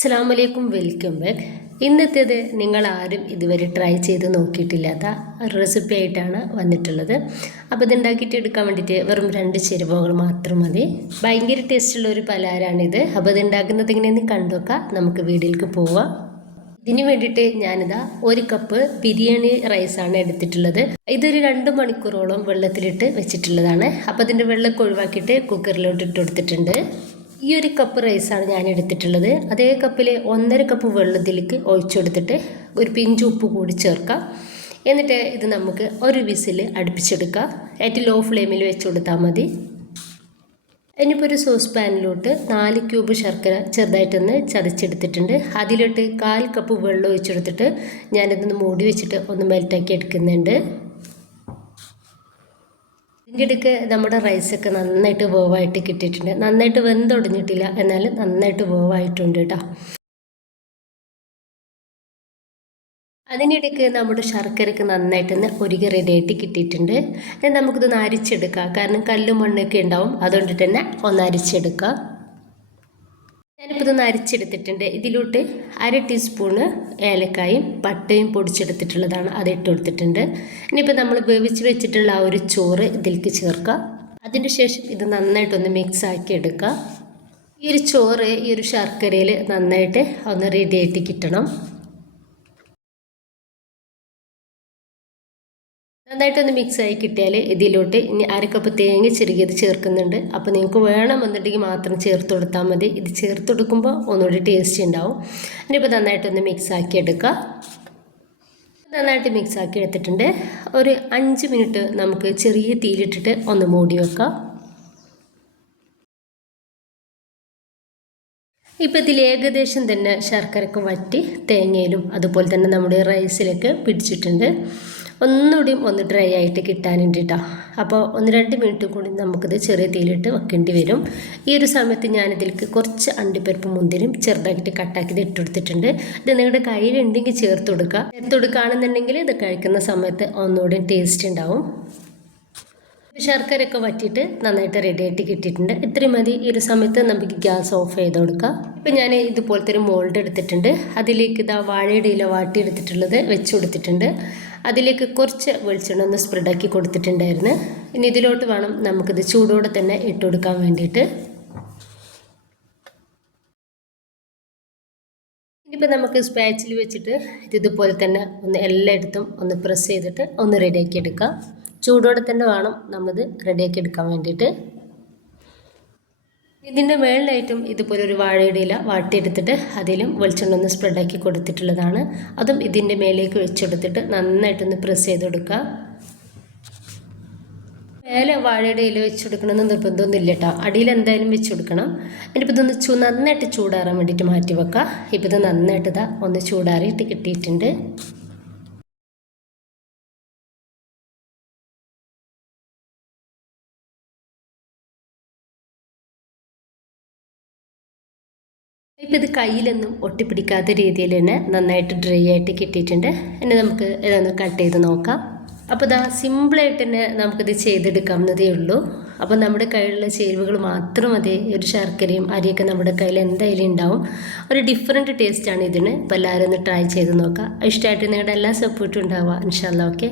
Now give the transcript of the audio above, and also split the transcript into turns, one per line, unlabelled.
അസ്സാമലൈക്കും welcome back. ഇന്നത്തേത് നിങ്ങൾ ആരും ഇതുവരെ ട്രൈ ചെയ്ത് നോക്കിയിട്ടില്ലാത്ത ഒരു റെസിപ്പി ആയിട്ടാണ് വന്നിട്ടുള്ളത്. അപ്പോൾ ഇത് ഉണ്ടാക്കിയിട്ട് എടുക്കാൻ വേണ്ടിയിട്ട് വെറും രണ്ട് ചേരുവകൾ മാത്രം മതി. ഭയങ്കര ടേസ്റ്റുള്ള ഒരു പലഹാരമാണിത് അപ്പോൾ ഇത് ഉണ്ടാക്കുന്നത് എങ്ങനെയെന്ന് കണ്ടുവെക്കാം നമുക്ക് വീട്ടിലേക്ക് പോവാം. ഇതിന് വേണ്ടിയിട്ട് ഞാനിതാ ഒരു കപ്പ് ബിരിയാണി റൈസാണ് എടുത്തിട്ടുള്ളത്. ഇതൊരു രണ്ട് മണിക്കൂറോളം വെള്ളത്തിലിട്ട് വെച്ചിട്ടുള്ളതാണ്. അപ്പോൾ അതിന്റെ വെള്ളമൊക്കെ ഒഴിവാക്കിയിട്ട് കുക്കറിലോട്ട് ഇട്ട് കൊടുത്തിട്ടുണ്ട്. ഈ ഒരു കപ്പ് റൈസാണ് ഞാൻ എടുത്തിട്ടുള്ളത്. അതേ കപ്പിൽ ഒന്നര കപ്പ് വെള്ളത്തിലേക്ക് ഒഴിച്ചെടുത്തിട്ട് ഒരു പിഞ്ച് ഉപ്പ് കൂടി ചേർക്കാം. എന്നിട്ട് ഇത് നമുക്ക് ഒരു വിസിൽ അടുപ്പിച്ചെടുക്കാം. ഏറ്റവും ലോ ഫ്ലെയിമിൽ വെച്ച് കൊടുത്താൽ മതി. ഇനിയിപ്പോൾ ഒരു സോസ് പാനിലോട്ട് നാല് ക്യൂബ് ശർക്കര ചെറുതായിട്ടൊന്ന് ചതച്ചെടുത്തിട്ടുണ്ട്. അതിലോട്ട് കാൽ കപ്പ് വെള്ളം ഒഴിച്ചെടുത്തിട്ട് ഞാനിതൊന്ന് മൂടി വെച്ചിട്ട് ഒന്ന് മെൽറ്റാക്കി എടുക്കുന്നുണ്ട്. ഇതിന്റെ ഇടയ്ക്ക് നമ്മുടെ റൈസൊക്കെ നന്നായിട്ട് വേവായിട്ട് കിട്ടിയിട്ടുണ്ട്. നന്നായിട്ട് വെന്തൊടിഞ്ഞിട്ടില്ല. എന്നാലും നന്നായിട്ട് വേവായിട്ടുണ്ട് കേട്ടോ. അതിനിടയ്ക്ക് നമ്മുടെ ശർക്കരക്ക് നന്നായിട്ട് തന്നെ ഒരുക്കി റെഡിയായിട്ട് കിട്ടിയിട്ടുണ്ട്. നമുക്കിതൊന്ന് അരിച്ചെടുക്കാം. കാരണം കല്ലും മണ്ണൊക്കെ ഉണ്ടാവും. അതുകൊണ്ട് തന്നെ ഒന്ന് അരിച്ചെടുക്കാം. ഞാനിപ്പോൾ ഇതൊന്ന് അരിച്ചെടുത്തിട്ടുണ്ട്. ഇതിലോട്ട് അര ടീസ്പൂണ് ഏലക്കായും പട്ടയും പൊടിച്ചെടുത്തിട്ടുള്ളതാണ്. അത് ഇട്ട് കൊടുത്തിട്ടുണ്ട്. ഇനിയിപ്പോൾ നമ്മൾ വേവിച്ച് വെച്ചിട്ടുള്ള ആ ഒരു ചോറ് ഇതിലേക്ക് ചേർക്കുക അതിന് ശേഷം ഇത് നന്നായിട്ടൊന്ന് മിക്സ് ആക്കി എടുക്കുക ഈ ഒരു ചോറ് ഈ ഒരു ശർക്കരയിൽ നന്നായിട്ട് ഒന്ന് റെഡി ആയിട്ട് കിട്ടണം. നന്നായിട്ടൊന്ന് മിക്സ് ആയി കിട്ടിയാൽ ഇതിലോട്ട് ഇനി അരക്കപ്പ് തേങ്ങ ചെറുകിയത് ചേർക്കുന്നുണ്ട്. അപ്പോൾ നിങ്ങൾക്ക് വേണമെന്നുണ്ടെങ്കിൽ മാത്രം ചേർത്ത് കൊടുത്താൽ മതി. ഇത് ചേർത്ത് കൊടുക്കുമ്പോൾ ഒന്നുകൂടി ടേസ്റ്റ് ഉണ്ടാവും. ഇനിയിപ്പോൾ നന്നായിട്ടൊന്ന് മിക്സ് ആക്കി എടുക്കുക നന്നായിട്ട് മിക്സ് ആക്കി എടുത്തിട്ടുണ്ട്. ഒരു അഞ്ച് മിനിറ്റ് നമുക്ക് ചെറിയ തീയിലിട്ടിട്ട് ഒന്ന് മൂടി വെക്കാം. ഇപ്പോൾ ഇതിൽ ഏകദേശം തന്നെ ശർക്കരക്ക് വറ്റി തേങ്ങയിലും അതുപോലെ തന്നെ നമ്മുടെ റൈസിലൊക്കെ പിടിച്ചിട്ടുണ്ട്. ഒന്നുകൂടിയും ഒന്ന് ഡ്രൈ ആയിട്ട് കിട്ടാനുണ്ട് കേട്ടോ അപ്പോൾ ഒന്ന് രണ്ട് മിനിറ്റ് കൂടി നമുക്കിത് ചെറിയ തീയിലിട്ട് വെക്കേണ്ടി വരും. ഈ ഒരു സമയത്ത് ഞാനിതിലേക്ക് കുറച്ച് അണ്ടിപ്പരിപ്പ് മുന്തിരും ചെറുതാക്കിയിട്ട് ഇത് ഇട്ടുകൊടുത്തിട്ടുണ്ട് ഇത് നിങ്ങളുടെ കയ്യിലുണ്ടെങ്കിൽ ചേർത്ത് കൊടുക്കുക. ചേർത്ത് കൊടുക്കുകയാണെന്നുണ്ടെങ്കിൽ ഇത് കഴിക്കുന്ന സമയത്ത് ഒന്നുകൂടി ടേസ്റ്റ് ഉണ്ടാവും. ശർക്കരയൊക്കെ വറ്റിയിട്ട് നന്നായിട്ട് റെഡി ആയിട്ട് കിട്ടിയിട്ടുണ്ട്. ഇത്രയും മതി. ഈ ഒരു സമയത്ത് നമുക്ക് ഗ്യാസ് ഓഫ് ചെയ്ത് കൊടുക്കാം. ഇപ്പം ഞാൻ ഇതുപോലത്തെ ഒരു മോൾഡ് എടുത്തിട്ടുണ്ട്. അതിലേക്ക് ഇതാ വാഴയുടെ ഇല വാട്ടി എടുത്തിട്ടുള്ളത് വെച്ച് കൊടുത്തിട്ടുണ്ട്. അതിലേക്ക് കുറച്ച് വെളിച്ചെണ്ണ ഒന്ന് സ്പ്രെഡാക്കി കൊടുത്തിട്ടുണ്ടായിരുന്നു. ഇനി ഇതിലോട്ട് വേണം നമുക്കിത് ചൂടോടെ തന്നെ ഇട്ട് കൊടുക്കാൻ വേണ്ടിയിട്ട്. ഇനിയിപ്പോൾ നമുക്ക് സ്പാച്ചിൽ വെച്ചിട്ട് ഇത് ഇതുപോലെ തന്നെ ഒന്ന് എല്ലായിടത്തും ഒന്ന് പ്രസ് ചെയ്തിട്ട് ഒന്ന് റെഡിയാക്കി എടുക്കാം. ചൂടോടെ തന്നെ വേണം നമ്മളിത് റെഡിയാക്കി എടുക്കാൻ വേണ്ടിയിട്ട്. ഇതിന്റെ മേളിലായിട്ടും ഇതുപോലെ ഒരു വാഴയുടെ ഇല വാട്ടിയെടുത്തിട്ട് അതിലും വെളിച്ചെണ്ണ ഒന്ന് സ്പ്രെഡാക്കി കൊടുത്തിട്ടുള്ളതാണ്. അതും ഇതിന്റെ മേലേക്ക് വെച്ചെടുത്തിട്ട് നന്നായിട്ടൊന്ന് പ്രസ് ചെയ്ത് കൊടുക്കുക. മേലെ വാഴയുടെ ഇല വെച്ച് കൊടുക്കണമെന്ന് നിർബന്ധമൊന്നുമില്ല കേട്ടോ അടിയിൽ എന്തായാലും വെച്ച് കൊടുക്കണം എന്നിട്ടിപ്പോൾ ഇതൊന്ന് ചൂ നന്നായിട്ട് ചൂടാറാൻ വേണ്ടിയിട്ട് മാറ്റി വെക്കുക. ഇപ്പോൾ ഇത് നന്നായിട്ട് ഇതാ ഒന്ന് ചൂടാറിയിട്ട് കിട്ടിയിട്ടുണ്ട്. ഇപ്പം ഇത് കയ്യിലൊന്നും ഒട്ടിപ്പിടിക്കാത്ത രീതിയിൽ തന്നെ നന്നായിട്ട് ഡ്രൈ ആയിട്ട് കിട്ടിയിട്ടുണ്ട്. ഇനി നമുക്ക് ഇതൊന്ന് കട്ട് ചെയ്ത് നോക്കാം. അപ്പോൾ ഇതാ സിമ്പിളായിട്ട് തന്നെ നമുക്കിത് ചെയ്തെടുക്കാവുന്നതേ ഉള്ളൂ. അപ്പോൾ നമ്മുടെ കയ്യിലുള്ള ചേരുവകൾ മാത്രം മതി. ഒരു ശർക്കരയും അരിയൊക്കെ നമ്മുടെ കയ്യിൽ എന്തായാലും ഉണ്ടാവും. ഒരു ഡിഫറെന്റ് ടേസ്റ്റാണ് ഇതിന്. അപ്പോൾ എല്ലാവരും ഒന്ന് ട്രൈ ചെയ്ത് നോക്കാം. ഇഷ്ടമായിട്ട് നിങ്ങളുടെ എല്ലാ സപ്പോർട്ടും ഉണ്ടാവുക. ഇൻഷാല്ല ഓക്കെ